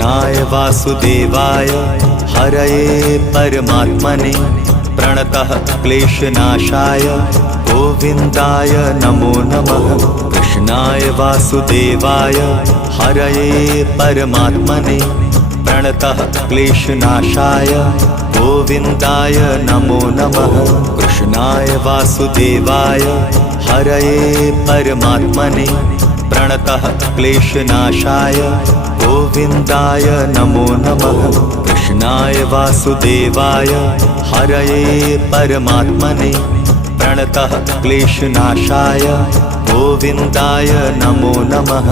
कृष्णाय वासुदेवाय हरये परमात्मने प्रणतः क्लेशनाशाय गोविन्दाय नमो नमः। कृष्णाय वासुदेवाय हरये परमात्मने प्रणतः क्लेशनाशाय गोविन्दाय नमो नमः। कृष्णाय वासुदेवाय हरये परमात्मने प्रणतः क्लेशनाशाय गोविन्दाय नमो नमः। कृष्णाय वासुदेवाय हरये परमात्मने प्रणतः क्लेशनाशाय गोविन्दाय नमो नमः।